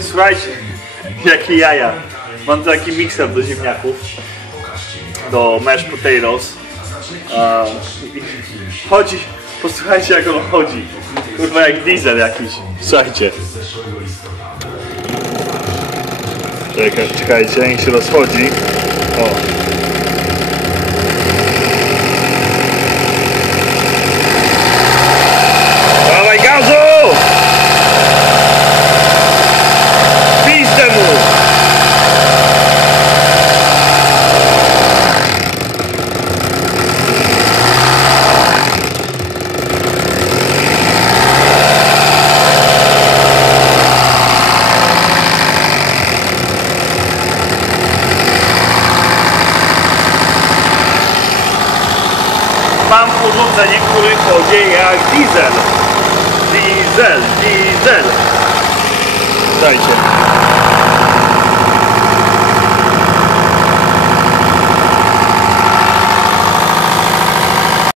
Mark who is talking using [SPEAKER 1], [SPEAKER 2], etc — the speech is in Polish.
[SPEAKER 1] Słuchajcie, jakie jaja. Mam taki mikser do ziemniaków, do mashed potatoes. Chodzi, posłuchajcie jak on chodzi. Kurwa jak diesel jakiś. Słuchajcie. Czekaj, czekajcie, niech się rozchodzi. O. Mam urządzenie, które chodzi jak diesel. Diesel, diesel. Dajcie.